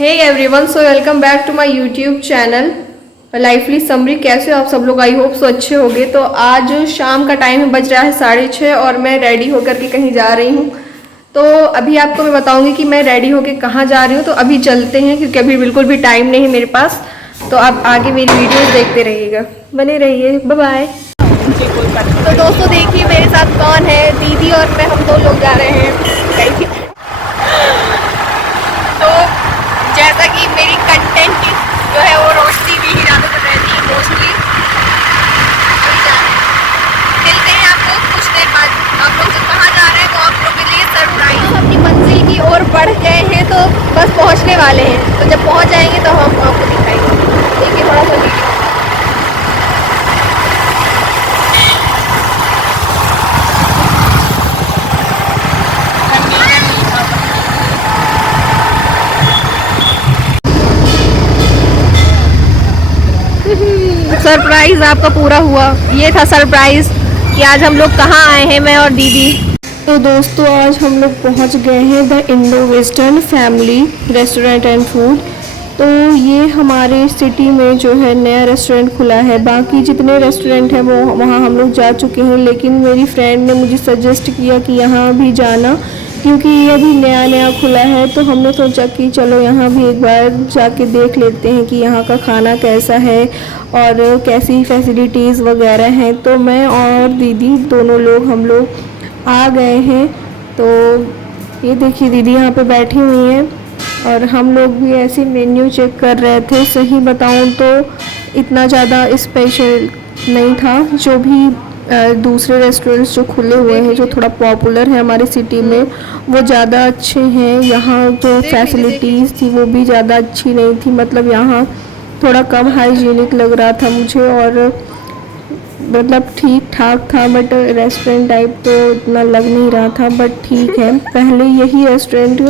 Hey everyone, so welcome back to my YouTube channel lifely summary. कैसे हो आप सब लोग? आई होप सो अच्छे होंगे। तो आज शाम का टाइम बज रहा है 6:30 और मैं रेडी होकर के कहीं जा रही हूँ। तो अभी आपको मैं बताऊंगी कि मैं रेडी होकर कहाँ जा रही हूँ। तो अभी चलते हैं क्योंकि अभी बिल्कुल भी टाइम नहीं है मेरे पास। तो आप आगे मेरी वीडियोस देखते रहिएगा, बने रहिए। Bye bye. तो दोस्तों देखिए मेरे साथ कौन है। दीदी और मैं, हम 2 लोग जा रहे हैं। तो जैसा कि मेरी कंटेंट की जो है वो रोशनी भी ही ज़्यादातर रहती है मोस्टली। मिलते हैं आप लोग कुछ देर बाद। आप लोग जब कहाँ जा रहे हैं वो आप लोग के लिए सरप्राइज। हम अपनी मंजिल की ओर बढ़ गए हैं, तो बस पहुँचने वाले हैं। तो जब पहुँच जाएंगे तो हम आपको दिखाएंगे। देखिए थोड़ा सा वीडियो। सरप्राइज आपका पूरा हुआ। ये था सरप्राइज कि आज हम लोग कहाँ आए हैं, मैं और दीदी। तो दोस्तों आज हम लोग पहुँच गए हैं the Indo western family restaurant and food. तो ये हमारे सिटी में जो है नया रेस्टोरेंट खुला है। बाकी जितने रेस्टोरेंट हैं वो वहाँ हम लोग जा चुके हैं, लेकिन मेरी फ्रेंड ने मुझे सजेस्ट किया कि यहाँ भी जाना क्योंकि ये अभी नया नया खुला है। तो हमने सोचा कि चलो यहाँ भी एक बार जाके देख लेते हैं कि यहाँ का खाना कैसा है और कैसी फैसिलिटीज़ वगैरह हैं। तो मैं और दीदी दोनों लोग हम लोग आ गए हैं। तो ये देखिए दीदी यहाँ पे बैठी हुई हैं और हम लोग भी ऐसे मेन्यू चेक कर रहे थे। सही बताऊँ तो इतना ज़्यादा स्पेशल नहीं था। जो भी दूसरे रेस्टोरेंट्स जो खुले हुए हैं जो थोड़ा पॉपुलर है हमारे सिटी में वो ज़्यादा अच्छे हैं। यहाँ जो फैसिलिटीज़ थी वो भी ज़्यादा अच्छी नहीं थी। मतलब यहाँ थोड़ा कम हाइजीनिक लग रहा था मुझे और मतलब ठीक ठाक था, बट रेस्टोरेंट टाइप तो इतना लग नहीं रहा था। बट ठीक है, पहले यही रेस्टोरेंट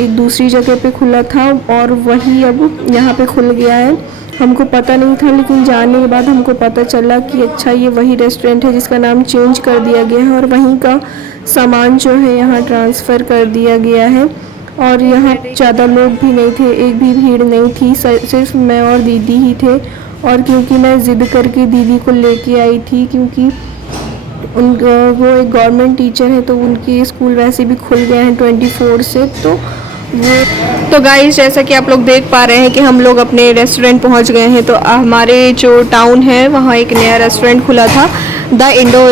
एक दूसरी जगह पे खुला था और वही अब यहाँ पे खुल गया है। हमको पता नहीं था, लेकिन जाने के बाद हमको पता चला कि अच्छा ये वही रेस्टोरेंट है जिसका नाम चेंज कर दिया गया है और वहीं का सामान जो है यहाँ ट्रांसफ़र कर दिया गया है। और यहाँ ज़्यादा लोग भी नहीं थे, एक भी भीड़ नहीं थी, सिर्फ मैं और दीदी ही थे। और क्योंकि मैं ज़िद करके दीदी को लेके आई थी क्योंकि वो एक गवर्नमेंट टीचर है तो उनकी स्कूल वैसे भी खुल गए हैं 24 से। तो गाइस जैसा कि आप लोग देख पा रहे हैं कि हम लोग अपने रेस्टोरेंट पहुंच गए हैं। तो हमारे जो टाउन है वहाँ एक नया रेस्टोरेंट खुला था, the Indo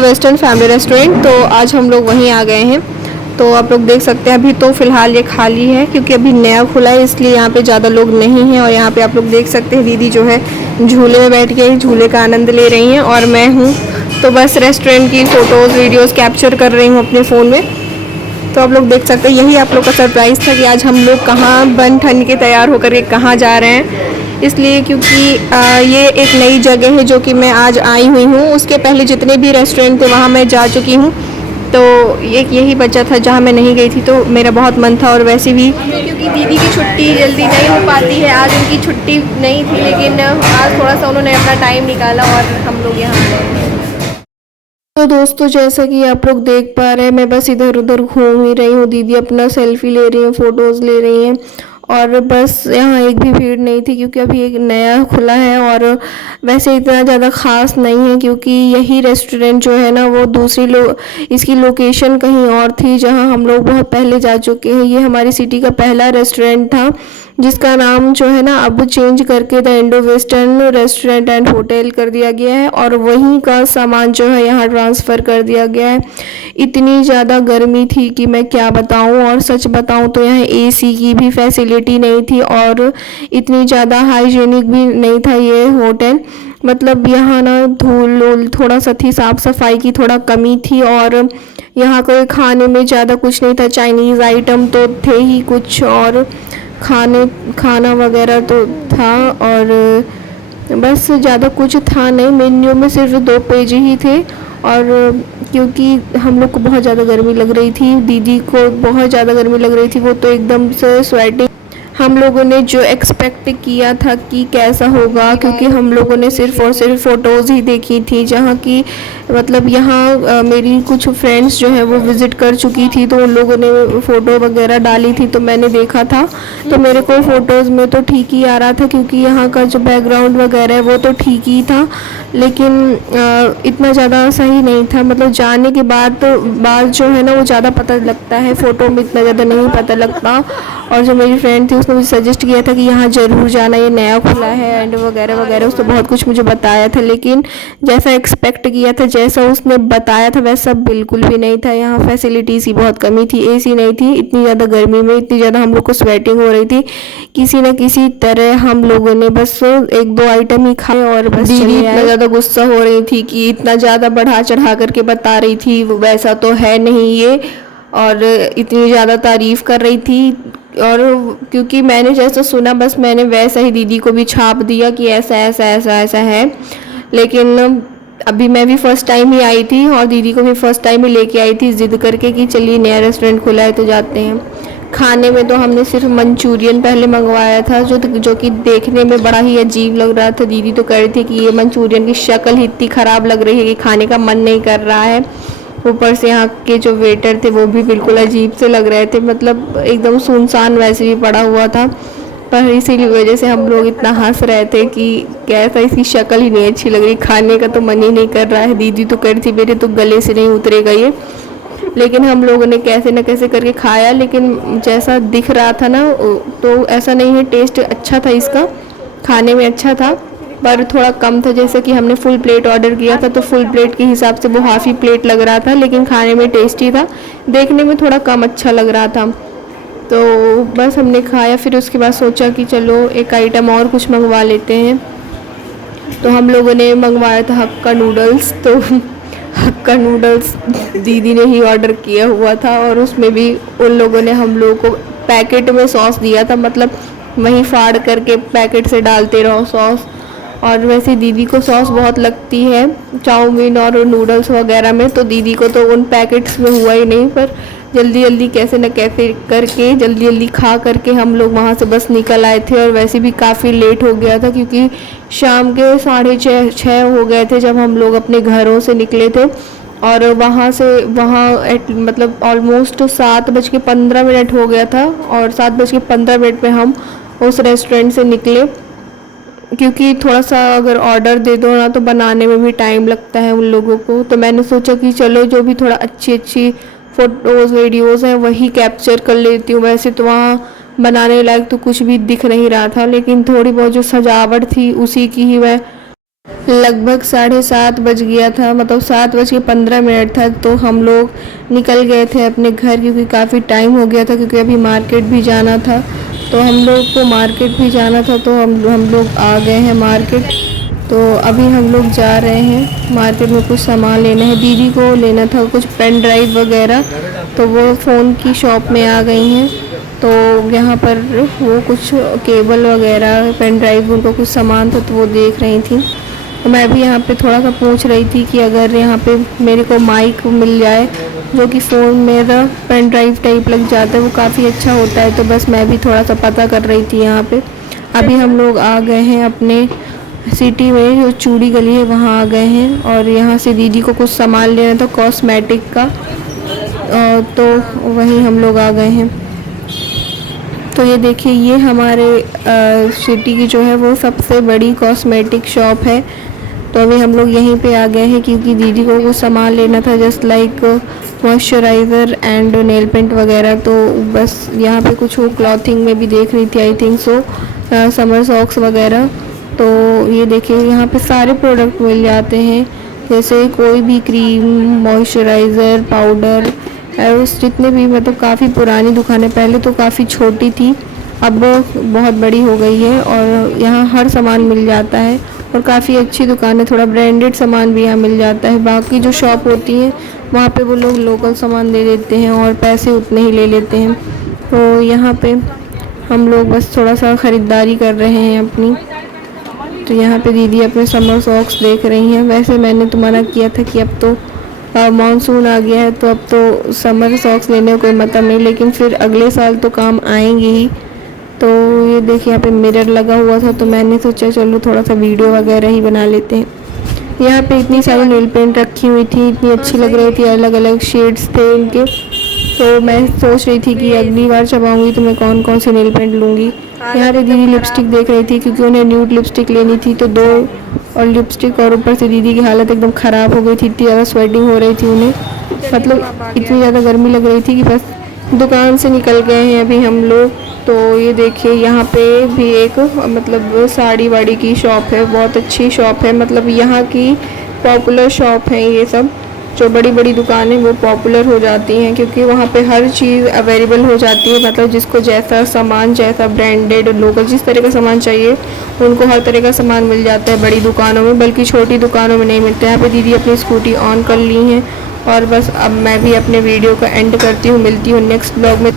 western family restaurant. तो आज हम लोग वहीं आ गए हैं। तो आप लोग देख सकते हैं अभी तो फ़िलहाल ये खाली है क्योंकि अभी नया खुला है, इसलिए यहाँ पे ज़्यादा लोग नहीं हैं। और यहाँ पे आप लोग देख सकते हैं दीदी जो है झूले में बैठ के झूले का आनंद ले रही हैं और मैं हूँ तो बस रेस्टोरेंट की फ़ोटोज़ वीडियोज़ कैप्चर कर रही हूँ अपने फ़ोन में। तो आप लोग देख सकते हैं यही आप लोग का सरप्राइज़ था कि आज हम लोग कहाँ बन ठन के तैयार होकर के कहाँ जा रहे हैं। इसलिए क्योंकि ये एक नई जगह है जो कि मैं आज आई हुई हूँ। उसके पहले जितने भी रेस्टोरेंट थे वहाँ मैं जा चुकी हूँ। तो एक यही बचा था जहाँ मैं नहीं गई थी, तो मेरा बहुत मन था। और वैसे भी क्योंकि दीदी की छुट्टी जल्दी नहीं हो पाती है, आज उनकी छुट्टी नहीं थी, लेकिन आज थोड़ा सा उन्होंने अपना टाइम निकाला और हम लोग यहाँ आए। तो दोस्तों जैसा कि आप लोग देख पा रहे हैं मैं बस इधर उधर घूम ही रही हूँ। दीदी अपना सेल्फी ले रही हैं, फ़ोटोज़ ले रही हैं और बस यहाँ एक भी भीड़ नहीं थी क्योंकि अभी एक नया खुला है। और वैसे इतना ज़्यादा ख़ास नहीं है क्योंकि यही रेस्टोरेंट जो है ना वो इसकी लोकेशन कहीं और थी जहाँ हम लोग बहुत पहले जा चुके हैं। ये हमारी सिटी का पहला रेस्टोरेंट था जिसका नाम जो है ना अब चेंज करके the Indo western restaurant and hotel कर दिया गया है और वहीं का सामान जो है यहाँ ट्रांसफ़र कर दिया गया है। इतनी ज़्यादा गर्मी थी कि मैं क्या बताऊँ, और सच बताऊँ तो यहाँ एसी की भी फैसिलिटी नहीं थी और इतनी ज़्यादा हाइजीनिक भी नहीं था ये होटल। मतलब यहाँ ना धूल थोड़ा सा थी, साफ़ सफाई की थोड़ा कमी थी और यहाँ कोई खाने में ज़्यादा कुछ नहीं था। चाइनीज़ आइटम तो थे ही कुछ और खाना वगैरह तो था और बस ज़्यादा कुछ था नहीं। मेन्यू में सिर्फ 2 पेज ही थे और क्योंकि हम लोग को बहुत ज़्यादा गर्मी लग रही थी, दीदी को बहुत ज़्यादा गर्मी लग रही थी, वो तो एकदम से स्वेटिंग हम लोगों ने जो एक्सपेक्ट किया था कि कैसा होगा, क्योंकि हम लोगों ने सिर्फ़ और सिर्फ फ़ोटोज़ ही देखी थी, जहाँ की मतलब यहाँ मेरी कुछ फ्रेंड्स जो है वो विज़िट कर चुकी थी, तो उन लोगों ने फ़ोटो वगैरह डाली थी तो मैंने देखा था। तो मेरे को फ़ोटोज़ में तो ठीक ही आ रहा था, क्योंकि यहाँ का जो बैकग्राउंड वगैरह है वो तो ठीक ही था, लेकिन इतना ज़्यादा सही नहीं था। मतलब जाने के बाद तो बात जो है ना वो ज़्यादा पता लगता है, फ़ोटो में इतना ज़्यादा नहीं पता लगता। और जो मेरी फ्रेंड थी उसने मुझे सजेस्ट किया था कि यहाँ ज़रूर जाना, ये नया खुला है एंड वगैरह वगैरह, उसने बहुत कुछ मुझे बताया था, लेकिन जैसा एक्सपेक्ट किया था, जैसा उसने बताया था वैसा बिल्कुल भी नहीं था। यहाँ फैसिलिटीज़ की बहुत कमी थी, एसी नहीं थी, इतनी ज़्यादा गर्मी में इतनी ज़्यादा हम लोग को स्वेटिंग हो रही थी। किसी न किसी तरह हम लोगों ने बस 1-2 आइटम ही खाए और बस दीदी इतना ज़्यादा गुस्सा हो रही थी कि इतना ज़्यादा बढ़ा चढ़ा करके बता रही थी, वैसा तो है नहीं ये, और इतनी ज़्यादा तारीफ़ कर रही थी। और क्योंकि मैंने जैसा सुना बस मैंने वैसा ही दीदी को भी छाप दिया कि ऐसा ऐसा ऐसा ऐसा है। लेकिन अभी मैं भी फ़र्स्ट टाइम ही आई थी और दीदी को भी फ़र्स्ट टाइम ही लेके आई थी ज़िद करके कि चलिए नया रेस्टोरेंट खुला है तो जाते हैं। खाने में तो हमने सिर्फ मंचूरियन पहले मंगवाया था, जो कि देखने में बड़ा ही अजीब लग रहा था। दीदी तो कह रही थी कि ये मंचूरियन की शक्ल ही इतनी ख़राब लग रही है कि खाने का मन नहीं कर रहा है। ऊपर से यहाँ के जो वेटर थे वो भी बिल्कुल अजीब से लग रहे थे, मतलब एकदम सुनसान वैसे भी पड़ा हुआ था। पर इसीलिए वजह से हम लोग इतना हंस रहे थे कि कैसा, इसकी शक्ल ही नहीं अच्छी लग रही, खाने का तो मन ही नहीं कर रहा है। दीदी तो कह रही थी मेरे तो गले से नहीं उतरेगा ये, लेकिन हम लोगों ने कैसे न कैसे करके खाया। लेकिन जैसा दिख रहा था ना तो ऐसा नहीं है, टेस्ट अच्छा था इसका, खाने में अच्छा था, पर थोड़ा कम था। जैसे कि हमने फुल प्लेट ऑर्डर किया था तो फुल प्लेट के हिसाब से वो हाफ़ ही प्लेट लग रहा था, लेकिन खाने में टेस्टी था, देखने में थोड़ा कम अच्छा लग रहा था। तो बस हमने खाया, फिर उसके बाद सोचा कि चलो एक आइटम और कुछ मंगवा लेते हैं। तो हम लोगों ने मंगवाया था हक्का नूडल्स। तो हक्का नूडल्स दीदी ने ही ऑर्डर किया हुआ था, और उसमें भी उन लोगों ने हम लोगों को पैकेट में सॉस दिया था, मतलब वहीं फाड़ करके पैकेट से डालते रहो सॉस। और वैसे दीदी को सॉस बहुत लगती है चाउमीन और नूडल्स वगैरह में, तो दीदी को तो उन पैकेट्स में हुआ ही नहीं। पर जल्दी जल्दी कैसे न कैसे करके जल्दी जल्दी खा करके हम लोग वहाँ से बस निकल आए थे। और वैसे भी काफ़ी लेट हो गया था, क्योंकि शाम के 6:30 हो गए थे जब हम लोग अपने घरों से निकले थे। और वहाँ से मतलब ऑलमोस्ट 7:15 हो गया था, और 7:15 पे हम उस रेस्टोरेंट से निकले, क्योंकि थोड़ा सा अगर ऑर्डर दे दो ना तो बनाने में भी टाइम लगता है उन लोगों को। तो मैंने सोचा कि चलो जो भी थोड़ा अच्छी अच्छी फ़ोटोज़ वीडियोज़ हैं वही कैप्चर कर लेती हूँ। वैसे तो वहाँ बनाने लायक तो कुछ भी दिख नहीं रहा था, लेकिन थोड़ी बहुत जो सजावट थी उसी की ही मैं लगभग 7:30 बज गया था, मतलब 7:15 था। तो हम लोग निकल गए थे अपने घर, क्योंकि काफ़ी टाइम हो गया था, क्योंकि अभी मार्केट भी जाना था। तो हम लोग को मार्केट भी जाना था, तो हम लोग आ गए हैं मार्केट। तो अभी हम लोग जा रहे हैं मार्केट में, कुछ सामान लेना है। दीदी को लेना था कुछ पेन ड्राइव वगैरह, तो वो फ़ोन की शॉप में आ गई हैं। तो यहाँ पर वो कुछ केबल वगैरह पेन ड्राइव उनको कुछ सामान था तो वो देख रही थी। तो मैं भी यहाँ पे थोड़ा सा पूछ रही थी कि अगर यहाँ पे मेरे को माइक मिल जाए जो कि फ़ोन मेरा पेन ड्राइव टाइप लग जाता है, वो काफ़ी अच्छा होता है। तो बस मैं भी थोड़ा सा पता कर रही थी यहाँ पे। अभी हम लोग आ गए हैं अपने सिटी में, जो चूड़ी गली है वहाँ आ गए हैं। और यहाँ से दीदी को कुछ सामान लेना था कॉस्मेटिक का, तो वहीं हम लोग आ गए हैं। तो ये देखिए, ये हमारे सिटी की जो है वो सबसे बड़ी कॉस्मेटिक शॉप है। तो अभी हम लोग यहीं पे आ गए हैं, क्योंकि दीदी को कुछ सामान लेना था, just like moisturiser and nail paint वगैरह। तो बस यहाँ पे कुछ वो क्लॉथिंग में भी देख रही थी, I think so summer socks वगैरह। तो ये देखिए, यहाँ पे सारे प्रोडक्ट मिल जाते हैं, जैसे कोई भी क्रीम, मॉइस्चराइज़र, पाउडर, उस जितने भी, मतलब काफ़ी पुरानी दुकान है। पहले तो काफ़ी छोटी थी, अब बहुत बड़ी हो गई है, और यहाँ हर सामान मिल जाता है। और काफ़ी अच्छी दुकान है, थोड़ा ब्रांडेड सामान भी यहाँ मिल जाता है। बाकी जो शॉप होती हैं वहाँ पे वो लोग लोकल सामान दे देते हैं और पैसे उतने ही ले लेते हैं। तो यहाँ पे हम लोग बस थोड़ा सा ख़रीदारी कर रहे हैं अपनी। तो यहाँ पे दीदी अपने समर सॉक्स देख रही हैं। वैसे मैंने तो मना किया था कि अब तो मानसून आ गया है, तो अब तो समर सॉक्स लेने का कोई मतलब नहीं, लेकिन फिर अगले साल तो काम आएंगे ही। तो ये देखिए यहाँ पे मिरर लगा हुआ था, तो मैंने सोचा चलो थोड़ा सा वीडियो वगैरह ही बना लेते हैं। यहाँ पे इतनी सारी नेल पेंट रखी हुई थी, इतनी अच्छी लग रही थी, अलग अलग शेड्स थे इनके। तो मैं सोच रही थी कि अगली बार जब आऊँगी तो मैं कौन कौन सी नेल पेंट लूँगी। यहाँ पे दीदी लिपस्टिक देख रही थी क्योंकि उन्हें न्यूड लिपस्टिक लेनी थी, तो 2 और लिपस्टिक, और ऊपर से दीदी की हालत एकदम ख़राब हो गई थी, इतनी ज़्यादा स्वेटिंग हो रही थी उन्हें, मतलब इतनी ज़्यादा गर्मी लग रही थी कि बस दुकान से निकल गए हैं अभी हम लोग। तो ये देखिए यहाँ पे भी एक मतलब साड़ी वाड़ी की शॉप है, बहुत अच्छी शॉप है, मतलब यहाँ की पॉपुलर शॉप है ये सब। जो बड़ी बड़ी दुकानें वो पॉपुलर हो जाती हैं क्योंकि वहाँ पे हर चीज़ अवेलेबल हो जाती है, मतलब जिसको जैसा सामान, जैसा ब्रांडेड लोकल जिस तरह का सामान चाहिए उनको हर तरह का सामान मिल जाता है बड़ी दुकानों में, बल्कि छोटी दुकानों में नहीं मिलता है। यहाँ पे दीदी अपनी स्कूटी ऑन कर ली हैं और बस अब मैं भी अपने वीडियो का एंड करती हूँ। मिलती हूँ नेक्स्ट ब्लॉग में।